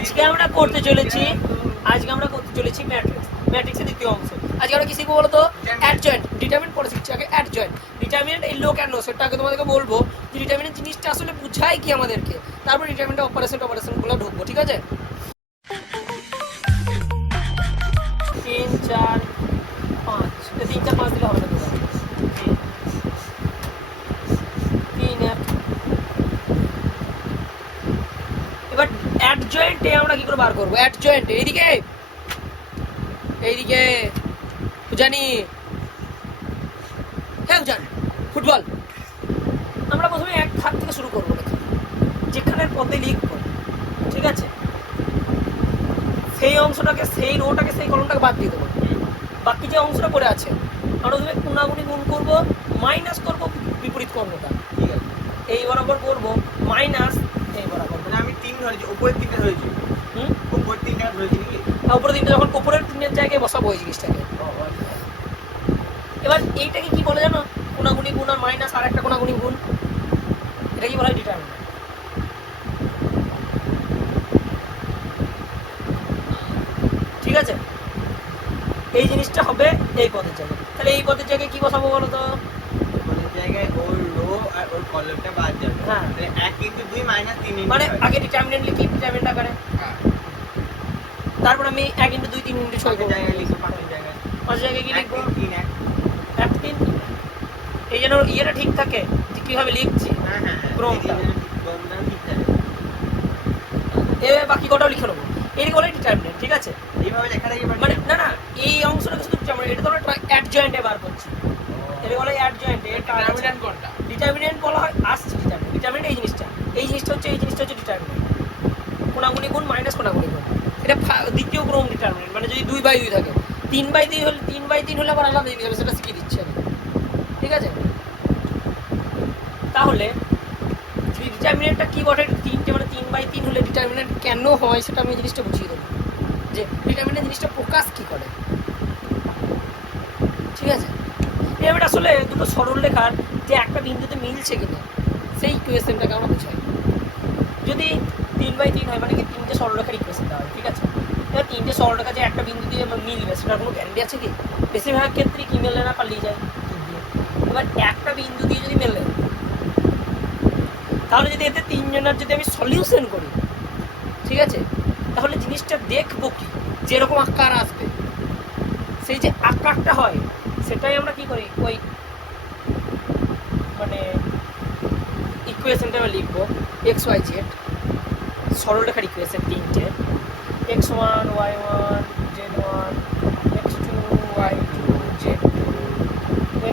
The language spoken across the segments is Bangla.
আজকে আমরা করতে চলেছি ম্যাট্রিক্সের দ্বিতীয় অংশ। আজকে আমরা কি শিখবো বলতো? অ্যাডজয়েন্ট। ডিটারমিনেন্ট পরে শিখছি, আগে অ্যাডজয়েন্ট। ডিটারমিনেন্ট এই লো কেন সেটা আগে তোমাদেরকে বলবো যে ডিটারমিনেন্ট জিনিসটা আসলে বুঝায় কি আমাদেরকে, তারপর ডিটারমিনেন্ট অপারেশনগুলো ঢুকবো, ঠিক আছে? 3 4 5 3 4 5 দিলে হবে না, 3 1। এবার অ্যাডজয়েন্টে আমরা কি করে বার করবো? অ্যাডজয়েন্ট এইদিকে জানি, হ্যাঁ জানি। ফুটবল আমরা প্রথমে এক হাত থেকে শুরু করবো, যেখানের পথে লিখবো, ঠিক আছে? সেই অংশটাকে, সেই রোটাকে, সেই কলমটাকে বাদ দিয়ে দেবো। বাকি যে অংশটা পড়ে আছে আমরা প্রথমে গুণাগুণি গুণ করবো, মাইনাস করবো বিপরীত কর্মটা, ঠিক আছে? এই বরাবর করবো মাইনাস এই বরাবর। মানে আমি 3 ধরেছি, উপরের 3টা ধরেছি। উপরের 3টা ধরেছি নাকি? উপরের 3টা যখন উপরের 3-এর জায়গায় বসাবো এই জিনিসটাকে। এবার এইটাকে কি বলে জানো? গুণাগুণি গুণ আর মাইনাস আর একটা গুণাগুণি গুণ, এটা কি বলা হয়? ডিটারমিনেন্ট। ঠিক আছে, এই জিনিসটা হবে এই পদের জায়গায়। তাহলে এই পদের জায়গায় কি বসাবো বলো তো? পদের জায়গায় ওর রো আর ওর কলামটা বাদ যাবে। হ্যাঁ, তাহলে 1 * 2 - 3 মানে আগে ডিটারমিনেন্ট লিখি, ডিটারমিনেন্ট আকারে। হ্যাঁ, তারপর আমি 1 * 2 3 * 6 5 জায়গায় লিখো, 5 জায়গায়। 5 জায়গায় কি লিখবো? 3 1 1 3। এই যেন ইয়েটা ঠিক থাকে যে কিভাবে লিখছি। হ্যাঁ হ্যাঁ, ক্রমটা ক্রমটা ঠিক থাকে। এবার বাকি কটাও লিখে নেবো, এরই বলে ডিটারমিনেন্ট, ঠিক আছে? এইভাবে লেখা থাকে মানে না, এই অংশটাকে শুধু এটা তো আমরা অ্যাডজয়েন্টে বার করছি, এটা বলে অ্যাডজয়েন্ট। ডিটারমিনেন্ট কোনটা? ডিটারমিনেন্ট বলা হয়, আসছে ডিটারমিনেন্ট এই জিনিসটা হচ্ছে ডিটারমিনেন্ট। কোনাগুনি গুণ মাইনাস কোনাগুনি গুণ, এটা দ্বিতীয় ক্রম ডিটারমিনেন্ট। মানে যদি 2/2 থাকে, 3/2 হলে 3/3 হলে আবার আলাদা জিনিস হবে, সেটা শিখিয়ে দিচ্ছি আমি, ঠিক আছে? তাহলে ডিটারমিনেন্টটা কি বটে? 3টে মানে 3/3 হলে ডিটারমিনেন্ট কেন হয় সেটা আমি জিনিসটা বুঝিয়ে দেবো, যে ডিটারমিনেন্ট জিনিসটা প্রকাশ কি করে, ঠিক আছে? এবার আসলে দুটো সরল রেখার যে একটা বিন্দুতে মিলছে কিনা সেই ইকুয়েশনটাকে আমরা বুঝাই। যদি 3/3 হয় মানে কি 3টে সরলরেখার ইকুয়েশন দেওয়া হয়, ঠিক আছে? এবার 3টে সরলরেখা যে একটা বিন্দু দিয়ে মিলবে সেটার কোনো গ্যারান্টি আছে কি? বেশিরভাগ ক্ষেত্রে কি মেলে না, পালিয়ে যায়। এবার একটা বিন্দু দিয়ে যদি মেলে, তাহলে যদি এতে 3 জনের যদি আমি সলিউশন করি, ঠিক আছে, তাহলে জিনিসটা দেখবো কি, যেরকম আকার আসবে সেই যে আকারটা হয় সেটাই আমরা কি করি, ওই মানে ইকুয়েশনটা আমরা লিখবো XY Z সরলরেখার ইকুয়েশন 3টে, x1 y1 z1 x2 y2 z2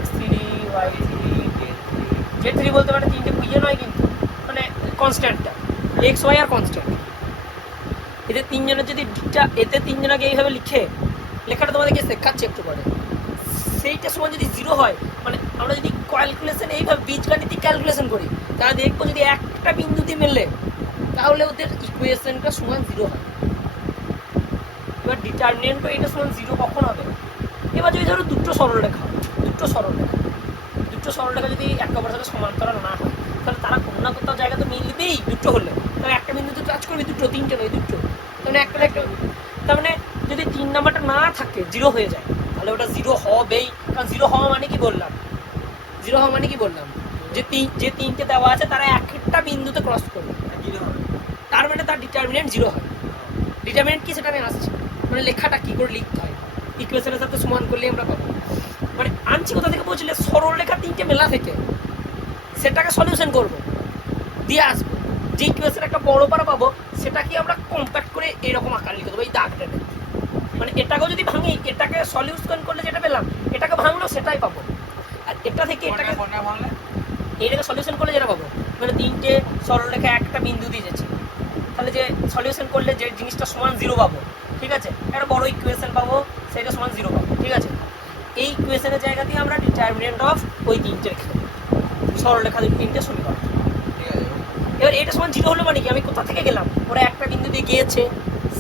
x3 y3 z3 বলতে মানে 3টে ইয়ে নয় কিন্তু, মানে কনস্ট্যান্টটা xy আর কনস্ট্যান্ট। এতে 3 জনের যদি এতে 3 জনকে এইভাবে লিখে, লেখাটা তোমাদেরকে শেখাচ্ছে একটু পরে, সেইটা সময় যদি 0 হয়, মানে আমরা যদি ক্যালকুলেশন এইভাবে বীজগাণিতিক ক্যালকুলেশন করি, তাহলে দেখবো যদি একটা বিন্দুতে মেলে তাহলে ওদের ইকুয়েশনটা সমান 0 হয়। এবার ডিটারমিনেন্টও এটা সমান 0 কখন হবে? এবার যদি ধরো দুটো সরলরেখা যদি একে অপরের সাথে সমান্তরাল না হয়, তাহলে তারা কোনো না কোথাও জায়গা তো মিলবেই। দুটো হলে তাহলে একটা বিন্দুতে টাচ করবে, দুটো 3টে নয়, দুটো, তাহলে একটা তার মানে যদি 3 নাম্বারটা না থাকে 0 হয়ে যায়, তাহলে ওটা 0 হবেই। কারণ 0 হওয়া মানে কি বললাম, যে 3টে দেওয়া আছে তারা একটা বিন্দুতে ক্রস করবে, তার মানে তার ডিটারমিনেন্ট 0 হয়। ডিটারমিনেন্ট কি সেটা আমি আসছি, মানে লেখাটা কি করে লিখতে হয় ইকুয়েশনের সাথে সমান করলে আমরা পাবো। মানে আনছি কোথা থেকে বুঝলে, সরল রেখা 3টে মেলা থেকে সেটাকে সলিউশন করবো, দিয়ে আসবো, যে ইকুয়েশন একটা বড় পারা পাবো সেটাকে আমরা কম্প্যাক্ট করে এরকম আকার লিখে দেবো, এই দাগটা। মানে এটাকেও যদি ভাঙি, এটাকে সলিউশন করলে যেটা পেলাম, এটাকে ভাঙলো সেটাই পাবো, আর এটা থেকে এটাকে এইটাকে সলিউশন করলে যেটা পাবো, মানে 3টে সরলরেখা একটা বিন্দু দিয়ে যাচ্ছে, তাহলে যে সলিউশন করলে যে জিনিসটা সমান 0 পাবো, ঠিক আছে? একটা বড় ইকুয়েশন পাবো, সেটা সমান 0 পাবো, ঠিক আছে? এই ইকুয়েশনের জায়গা দিয়ে আমরা ডিটারমিনেন্ট অফ ওই 3টে রেখে দেবো, সরলরেখা 3টে সমীকরণ, ঠিক আছে? এবার এটা সমান 0 হলো মানে কি, আমি কোথা থেকে গেলাম, ওরা একটা বিন্দু দিয়ে গিয়েছে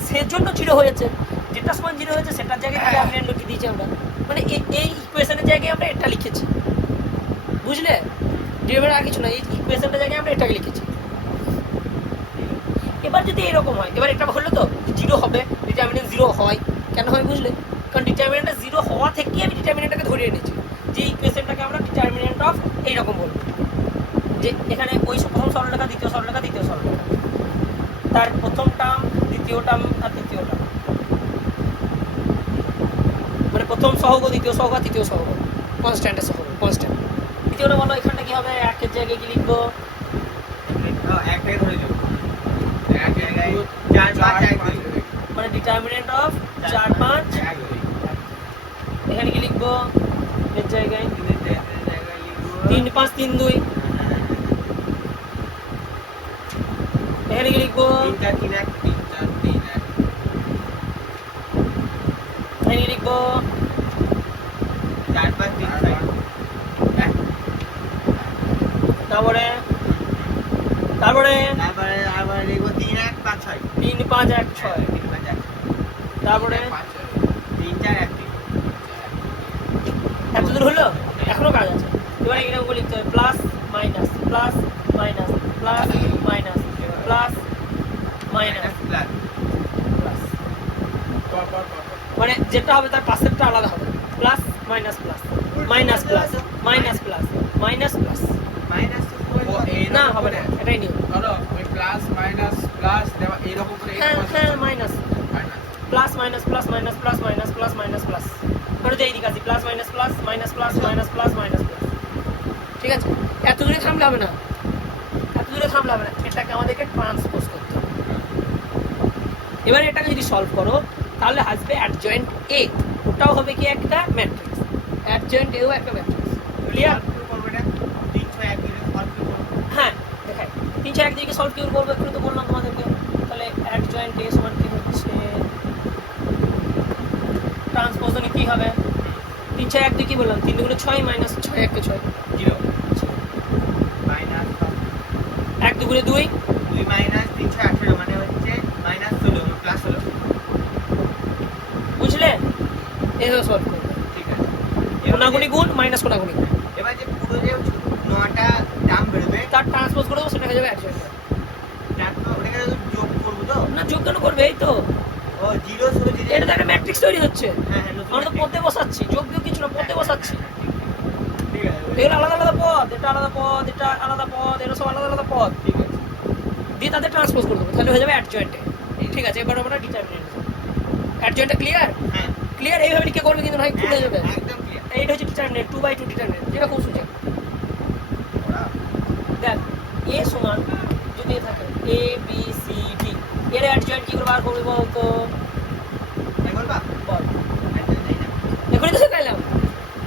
সেজন্য 0 হয়েছে, যেটা সমান 0 হয়েছে সেটার জায়গায় ডিটারমিনেন্ট লিখে দিয়েছি আমরা, মানে এই ইকুয়েশনের জায়গায় আমরা এটা লিখেছি, বুঝলে? ডিটারমিনেন্ট আর কিছু না, এই ইকুয়েশনটার জায়গায় আমরা এটাকে লিখেছি। এবার যদি এরকম হয়, এবার এটা হলো তো জিরো হবে, ডিটারমিনেন্ট জিরো হয়, কেন হয় বুঝলে? কারণ ডিটারমিনেন্টটা জিরো হওয়া থেকে আমি ডিটারমিনেন্টটাকে ধরিয়ে নিয়েছি, যে ইকুয়েশনটাকে আমরা ডিটারমিনেন্ট অফ এইরকম বলবো, যে এখানে ওই প্রথম সরলরেখা, দ্বিতীয় সরলরেখা, তৃতীয় সরলরেখা, তার প্রথম টার্ম, দ্বিতীয় টার্ম আর তৃতীয় টার্ম, মানে প্রথম সহগ, দ্বিতীয় সহগ আর তৃতীয় সহগ, কনস্ট্যান্টের সহগ, কনস্ট্যান্ট। দ্বিতীয়টা বলো, এখানটা কি হবে? একের জায়গায় কি লিখবো? একটাকে ধরে দেবো, এক জায়গায় 4 5 1 2, মানে ডিটারমিনেন্ট অফ 4 5 এখানে কি লিখবো? এর জায়গায় 3 5 3 2, এখানে কি লিখবো? 3 4 3 1 3 4 3 1, এখানে কি লিখবো? 4 5 3 6, তারপরে তারপরে তারপরে আবার লিখবো 3 1 5 6, 3 5 1 6, 3 5 1, তারপরে 3 4 1 3, এত দূর হলো, এখনো কাজ আছে। এবারে এখানে ওগুলো লিখতে হবে plus minus plus minus plus minus plus minus plus plus, মানে যেটা হবে তার পাশেরটা আলাদা হবে, plus minus plus minus plus minus plus minus plus, minus না হবে না, এটাই নিয়ম। ধরো ওই প্লাস মাইনাস প্লাস দেওয়া এইরকম করে হ্যাঁ হ্যাঁ minus plus minus plus minus plus minus plus minus plus, মানে তো এইদিকে আছে plus minus plus minus plus minus plus minus plus, ঠিক আছে? এত দূরে থামলে হবে না, এত দূরে থামলে হবে না, এটাকে আমাদেরকে ট্রান্সপোজ করতে হবে। এবার এটাকে যদি সলভ করো তাহলে আসবে অ্যাডজয়েন্ট এ, ওটাও হবে কি একটা ম্যাট্রিক্স, অ্যাডজয়েন্ট এও একটা ম্যাট্রিক্স, ক্লিয়ার? করবে না 3 6 1 2 সলভ করব, হ্যাঁ দেখাই 3 6 1 দিকে সলভ কি করবো একটু তো বললাম তোমাদেরকে। তাহলে অ্যাডজয়েন্ট এ সমান কি হচ্ছে, ট্রান্সপোজনে কি হবে? 3 6 1 2 কি বললাম? 3 2 6 মাইনাস 6 1 কে 6, 0 মাইনাস 1 2 2, 2 মাইনাস 3 6 18 মানে হচ্ছে মাইনাস 16 প্লাস 16, বুঝলে? এভাবে সলভ করবে, ঠিক আছে। কোনাগুনি গুণ মাইনাস কোনাগুনি গুণ, এবার যে পুরো যে 9টা দাম বেরোবে তার ট্রান্সপোজ করে দেবো, সেটা হয়ে যাবে অ্যাডজয়েন্ট। তারপর ওটাকে যোগ করব তো, না যোগ কেন করবে? এই তো ও 0 0 0, এটা তো একটা ম্যাট্রিক্স তৈরি হচ্ছে, হ্যাঁ হ্যাঁ নতুন আমরা তো পদে বসাচ্ছি, যোগ বিয়োগ কিছু না, পদে বসাচ্ছি। ঠিক আছে এগুলো আলাদা আলাদা পদ, এটা আলাদা পদ, এটা আলাদা পদ, এগুলো সব আলাদা আলাদা পদ, ঠিক আছে দিয়ে তাদের ট্রান্সপোজ করে দেবো, তাহলে হয়ে যাবে অ্যাডজয়েন্টে। ঠিক আছে, এবার আমরা ডিটারমিনেন্ট অ্যাডজয়েন্টটা ক্লিয়ার? হ্যাঁ ক্লিয়ার? এইভাবে লিখে করবে কিন্তু ভাই খুলে যাবে। একদম ক্লিয়ার। এইটা হচ্ছে ডিটারমিনেন্ট, 2 বাই 2 ডিটারমিনেন্ট, যেটা খুব সোজা। দেখ এ সমান যদি এ থাকে এ বি সি ডি, এর অ্যাডজয়েন্ট কি করে বার করবে বলতো? এই বলবা বল, একদম তাই না, এখনই তো শেখাইলাম।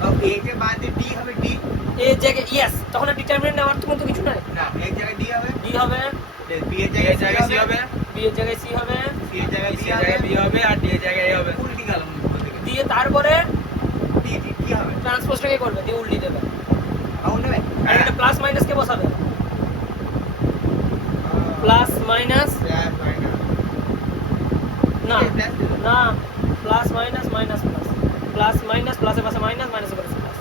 ও এ কে বাদে ডি হবে, ডি এর জায়গায় ইয়েস, তখন ডিটারমিনেন্ট নেওয়ার তো কিছু নাই, না এর জায়গায় ডি হবে, ডি হবে, বি এর এর জায়গায় জায়গায় সি সি হবে, বি এর জায়গায় সি হবে, সি এর জায়গায় সি ডি এর হবে, জায়গায় বি হবে আর ডি এর জায়গায় এ হবে। উল্টি গেল বলতে গেলে দিয়ে তারপরে ডি ডি কি হবে, ট্রান্সপোজটাকে করবে, দিয়ে উল্টি দেবে, আউট নেবে আর এটা প্লাস মাইনাস কে বসাবে, প্লাস মাইনাস প্লাস মাইনাস না না plus minus minus plus, plus minus প্লাসের পাশে মাইনাস, মাইনাসের পাশে প্লাস,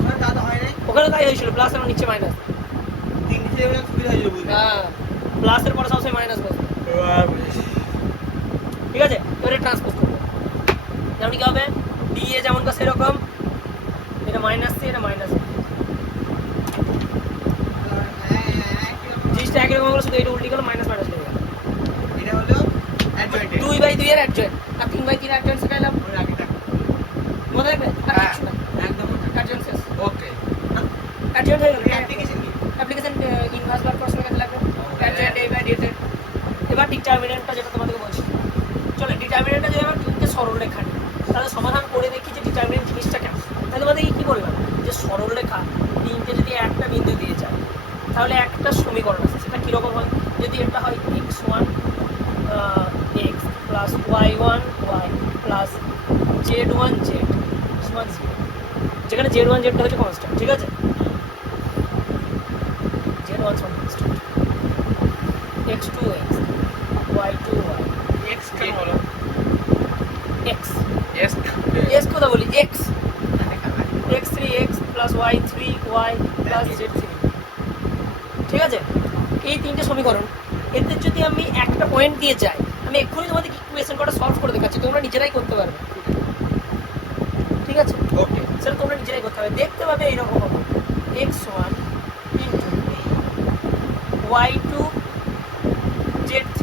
ওখানে দাদা হয় নাই, ওখানে তাই হয়েছিল, প্লাস আর নিচে মাইনাস। তিন নিচে হলে সুবিধা হয়ে যাবে বুঝতে, হ্যাঁ প্লাসের পরে সবসময় মাইনাস বসবে, ঠিক আছে? এবারে ট্রান্সপোজ করবো, যেমন কি হবে ডি এ যেমন কা সেরকম, এটা মাইনাস সি, এটা মাইনাস সি, জিনিসটা একই রকম হলো, শুধু এটা উল্টি গেল, মাইনাস মাইনাস লেগে গেল। এটা হলো অ্যাডজয়েন্ট 2 বাই 2 এর অ্যাডজয়েন্ট আর 3 বাই 3 অ্যাডজয়েন্ট শেখাইলাম, ওর আগে টাকা মনে রাখবে? আর হ্যাঁ কিছু না, একদম অ্যাডজয়েন্ট শেষ, ওকে অ্যাডজয়েন্ট হয়ে গেল। অ্যাপ্লিকেশন কি অ্যাপ্লিকেশন ইনভার্স বার করার সময় কাজে লাগবে, adjoint A by D Z. এবার ডিটারমিনেন্টটা যেটা তোমাদেরকে বলছি, চলো ডিটারমিনেন্টটা যদি আমরা তিনটে সরলরেখা নিই, তাহলে সমাধান করে দেখি যে ডিটারমিনেন্ট জিনিসটা কেমন। তাহলে তোমাদেরকে কি বললাম, যে সরলরেখা তিনটে যদি একটা বিন্দু দিয়ে যায় তাহলে একটা সমীকরণ আছে, সেটা কীরকম হয়? যদি এটা হয় x1 x plus y1 y plus z1 z সমান 0, যেখানে z1 zটা হচ্ছে কনস্ট্যান্ট, ঠিক আছে? z1 সমান constant, x2 x y2 y x কেন হলো x এস s কথা বলি x x3 x plus y3 y plus z3, ঠিক আছে? এই তিনটে সমীকরণ এদের যদি আমি একটা পয়েন্ট দিয়ে যাই, আমি এক্ষুনি তোমাদের ইকুয়েশন কটা সলভ করে দেখাচ্ছি, তোমরা নিজেরাই করতে পারবে, ঠিক আছে? ওকে সেটা তোমরা নিজেরাই করতে পারবে, দেখতে পাবে এইরকম হবে x1 into y2 z3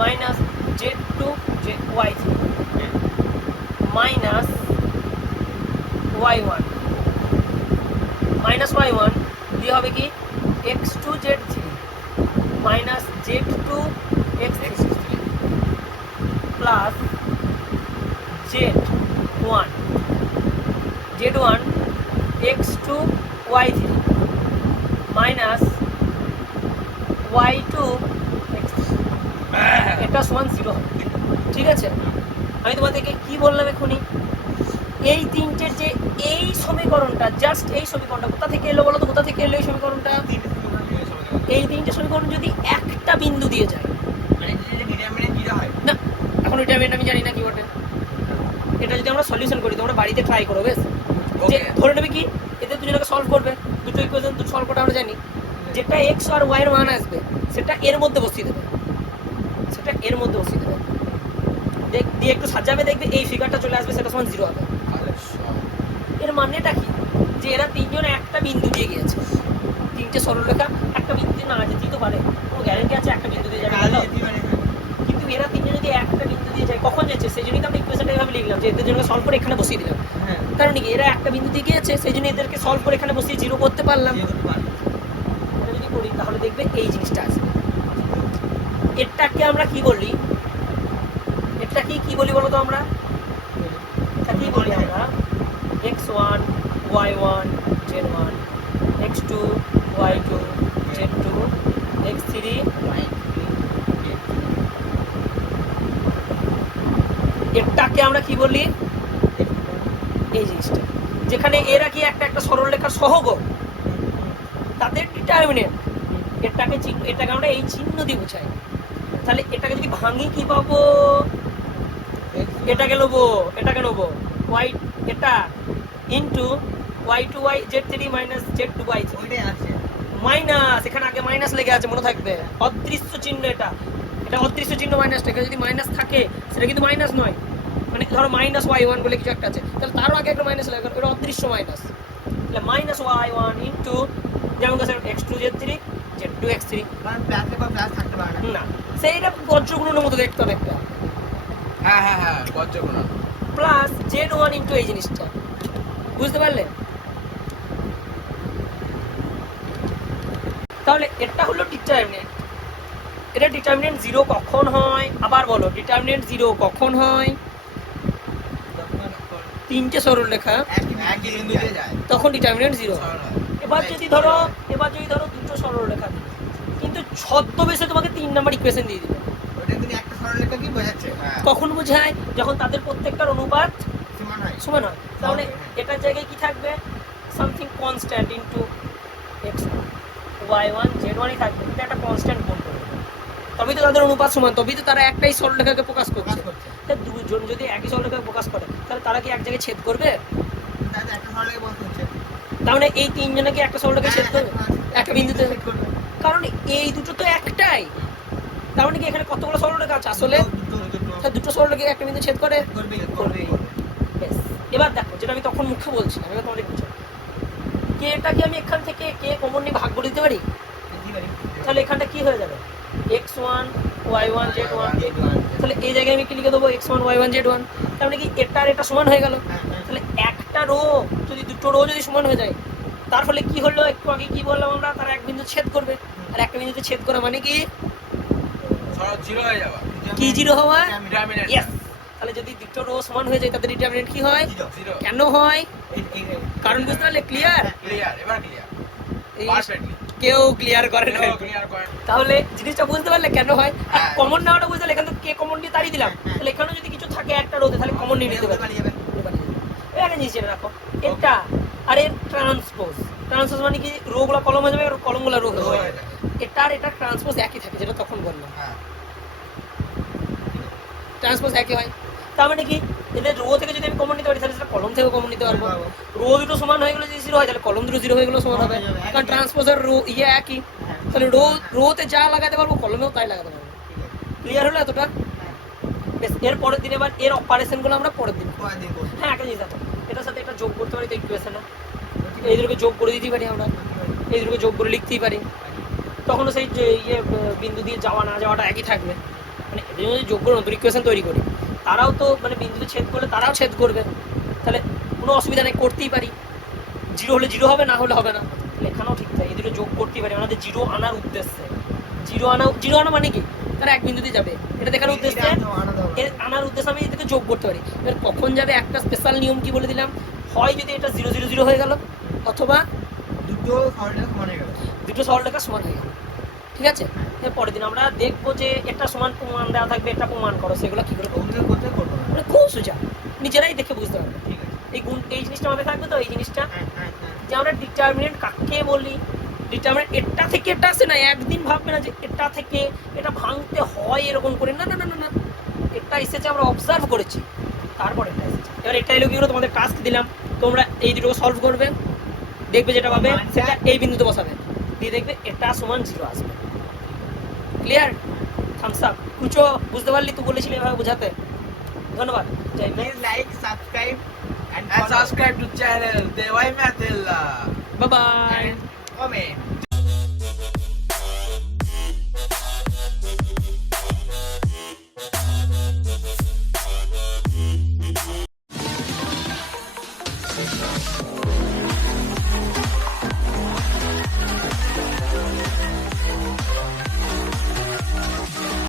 minus z2 y3 minus y1 দিয়ে হবে কি x2 z3 minus z2 x3 plus z1 x2 y3 minus y2 x3, এটা সমান 0 হবে, ঠিক আছে? আমি তোমাদেরকে কি বললাম এখনই, এই তিনটের যে এই সমীকরণটা, জাস্ট এই সমীকরণটা কোথা থেকে এলো বলো তো? কোথা থেকে এলো এই সমীকরণটা? এই তিনটে সমীকরণ যদি একটা বিন্দু দিয়ে যায়, মানে যদি ডিটারমিনেন্ট 0 হয় না এখন এটা আমি জানি না কি বটে, এটা যদি আমরা সলিউশন করি, তোমরা বাড়িতে ট্রাই করো, বেশ? যে ধরে নেবে কি এদের দুজনকে সলভ করবে, দুটো ইকুয়েশন তো সলভ করতে আমরা জানি, যেটা x আর y এর মান আসবে সেটা এর মধ্যে বসিয়ে দেবে, দেখ দিয়ে একটু সাজাবে, দেখবে এই ফিগারটা চলে আসবে, সেটা সমান 0 হবে। এর মানেটা কি, যে এরা তিনজন একটা বিন্দু দিয়ে গিয়েছে, তিনটে সরলরেখা একটা বিন্দু দিয়ে না যেতেই তো পারে, কোনো গ্যারান্টি আছে একটা বিন্দু দিয়ে যাবে না? কিন্তু এরা তিনজন যদি একটা বিন্দু দিয়ে যায়, কখন যাচ্ছে? সেই জন্যই তো আমরা ইকুয়েশনটা এভাবে লিখলাম, যে এদের জন্য সলভ করে এখানে বসিয়ে দিলাম। হ্যাঁ কারণ কি এরা একটা বিন্দু দিয়ে গিয়েছে, সেই জন্য এদেরকে সলভ করে এখানে বসিয়ে 0 করতে পারলাম। এটা যদি করি তাহলে দেখবে এই জিনিসটা আসবে। এটাকে আমরা কি বলি, এটা কি বলি বলো তো? আমরা এটা কি বলি? আমরা x1 y1 z1 x2 y2 z2 x3 এটাকে আমরা কি বলি? এই জিনিসটা, যেখানে এরা কি একটা সরলরেখার সহগ, তাদের ডিটারমিনেন্ট, এটাকে আমরা এই চিহ্ন দিয়ে বোঝাই। তাহলে এটাকে যদি ভাঙি কি পাবো? এটাকে নেবো y, এটা into y2 y z3 minus z2 y3 ওইটাই আছে মাইনাস, এখানে আগে মাইনাস লেগে আছে, মনে থাকবে, অদৃশ্য চিহ্ন, এটা অদৃশ্য চিহ্ন মাইনাসটা, এখানে যদি মাইনাস থাকে সেটা কিন্তু মাইনাস নয়, মানে ধরো মাইনাস y1 বলে কিছু একটা আছে, তাহলে তারও আগে একটা মাইনাস লাগে, এটা অদৃশ্য মাইনাস, তাহলে মাইনাস y1 ইন্টু যেমন কাছে x2 z3 z2 x3, কারণ প্লাসে বা প্লাস থাকতে পারে না না সেইটা বজ্রগুণনের মতো দেখতে হবে একটা, হ্যাঁ বজ্রগুণ প্লাস z1 ইন্টু এই জিনিসটা, বুঝতে পারলে? তাহলে এটা হলো ডিটারমিনেন্ট। এটা ডিটারমিনেন্ট 0 কখন হয়? আবার বলো, ডিটারমিনেন্ট 0 কখন হয়? তিনটে সরলরেখা একই বিন্দু দিয়ে যায় তখন ডিটারমিনেন্ট 0 হয়। সরল হয়। এবার যদি ধরো দুটো সরলরেখা দিই, কিন্তু ছদ্মবেশে তোমাকে 3 নাম্বার ইকুয়েশন দিয়ে দিবে, ওটা কিন্তু একটা সরলরেখা কি বোঝাচ্ছে কখন বোঝায়? যখন তাদের প্রত্যেকটার অনুপাত সমান হয় সমান হয়। তাহলে এটার জায়গায় কি থাকবে? Something constant into x1 y1 z1 থাকবে, এটা একটা কনস্ট্যান্ট গুণ করবে, তবেই তো তাদের অনুপাত সমান, তবেই তো তারা একটাই সরলরেখাকে প্রকাশ করছে। তা দুজন যদি একই সরলরেখাকে প্রকাশ করে, তাহলে তারা কি এক জায়গায় ছেদ করবে? তাহলে একটা সরলরেখা বলতে হচ্ছে তাহলে এই তিনজনে কি একটা সরলরেখায় ছেদ করবে? হ্যাঁ, একটা বিন্দুতে, ছেদ করবে। কারণ এই দুটো তো একটাই, তার মানে কি এখানে কতগুলো সরলরেখা আছে? আসলে দুটো সরলরেখা একটা বিন্দু ছেদ করে। করবে বেশ, এবার দেখো, যেটা আমি তখন মুখে বলছিলাম, এবার তোমাদের বুঝো, কে এটাকে আমি এখান থেকে কে কমন নিয়ে ভাগ করে দিতে পারি, তাহলে এখানটা কি হয়ে যাবে? x1 y1 z1, তাহলে এই জায়গায় আমি কি লিখে দেবো? x1 y1 z1, তার মানে কি এটা আর এটা সমান হয়ে গেল। তাহলে একটা রো যদি দুটো রো যদি সমান হয়ে যায়, তার ফলে কি হলো? একটু আগে কি বললাম আমরা, তারা এক বিন্দু ছেদ করবে, আর একটা বিন্দুতে ছেদ করা মানে কি? সরল 0 হয়ে যাবে, কি 0 হওয়া? Determinant Yes! তাহলে যদি দুটো রো সমান হয়ে যায়, তাদের ডিটারমিনেন্ট কি হয়? 0 কেন হয়? কারণ বুঝতে পারলে? ক্লিয়ার? ক্লিয়ার, এবার ক্লিয়ার পারফেক্টলি, কেউ ক্লিয়ার করে না। ক্লিয়ার করেন। তাহলে জিনিসটা বুঝতে পারলে কেন হয়? আর হ্যাঁ। কমন নেওয়াটা বুঝতে পারলে, এখান থেকে কে কমন নিয়ে তাড়িয়ে দিলাম, তাহলে এখানে যদি কিছু থাকে একটা রোতে, তাহলে কমন নিয়ে নিতে পারবে। এখানে জিনিস যেটা রাখো, এটা আর এর ট্রান্সপোজ মানে কি? রো গুলা কলম হয়ে যাবে, কলম গুলা রো হয়ে যাবে, এটা আর এটা ট্রান্সপোজ একই থাকে, যেটা তখন বললাম, ট্রান্সপোজ একই হয়। তার মানে কি, এদের রো থেকে যদি আমি কমন নিতে পারি, তাহলে সেটা কলম থেকেও কমন নিতে পারবো। রো দুটো সমান হয়ে গেলে যদি 0 হয়, তাহলে কলম দুটো 0 হয়ে গেলেও সমান হবে, কারণ ট্রান্সপোজ আর রো একই। তাহলে রোতে যা লাগাতে পারবো কলমেও তাই লাগাতে পারবো। ক্লিয়ার হলো এতটা? বেশ, এর পরের দিন এবার এর অপারেশনগুলো আমরা পরের দিন করবো। কয়দিন করবো? হ্যাঁ, একটা জিনিস দেখো, এটার সাথে একটা যোগ করতে পারি তো ইকুয়েশনে, এই দুটোকে যোগ করে দিতেই পারি আমরা, এই দুটোকে যোগ করে লিখতেই পারি, তখনও সেই যে বিন্দু দিয়ে যাওয়া না যাওয়াটা একই থাকবে। মানে এদের যদি যোগ করে নতুন ইকুয়েশন তৈরি করি, তারাও তো মানে বিন্দুতে ছেদ করলে তারাও ছেদ করবে, তাহলে কোনো অসুবিধা নেই, করতেই পারি। জিরো হলে জিরো হবে, না হলে হবে না, লেখানো ঠিক থাকে। এই দুটো যোগ করতেই পারি আমাদের জিরো আনার উদ্দেশ্যে। জিরো আনা মানে কি, তারা এক বিন্দুতে যাবে, এটা দেখার উদ্দেশ্যে এর আনার উদ্দেশ্যে আমি এটাকে যোগ করতে পারি। এবার কখন যাবে একটা স্পেশাল নিয়ম কি বলে দিলাম, হয় যদি এটা 0 0 0 হয়ে গেল, অথবা দুটো সরলরেখা সমান হয়ে গেল। দুটো সরলরেখা সমান হয়ে গেল। ঠিক আছে, এর পরের দিন আমরা দেখবো যে এটা সমান প্রমাণ দেওয়া থাকবে, এটা প্রমাণ করো, সেগুলো কি করে করবো। অঙ্কের করতে করবো না। মানে খুব সোজা, নিজেরাই দেখে বুঝতে পারবে। ঠিক আছে। এই জিনিসটা আমাদের থাকবে তো, এই জিনিসটা হ্যাঁ। যে আমরা ডিটারমিনেন্ট কাকে বলি। ডিটারমিনেন্ট এটা থেকে এটা আসে না, একদিন ভাববে না যে এটা থেকে এটা ভাঙতে হয় এরকম করে, না না না না না, এটা এসেছে আমরা অবজার্ভ করেছি, তারপর এটা এসেছে। এবার এটা এলো কি হলো, তোমাদের টাস্ক দিলাম, তোমরা এই দুটো সলভ করবে, দেখবে যেটা পাবে সেটা এই বিন্দুতে বসাবে, দিয়ে দেখবে এটা সমান 0 আসবে। ক্লিয়ার? Thumbs up. কুচো বুঝতে পারলি? তুই বলেছিলি এভাবে বোঝাতে। ধন্যবাদ। জয় হিন্দ। Please like, subscribe and And subscribe to channel Devai Matilla. Bye bye. and comment.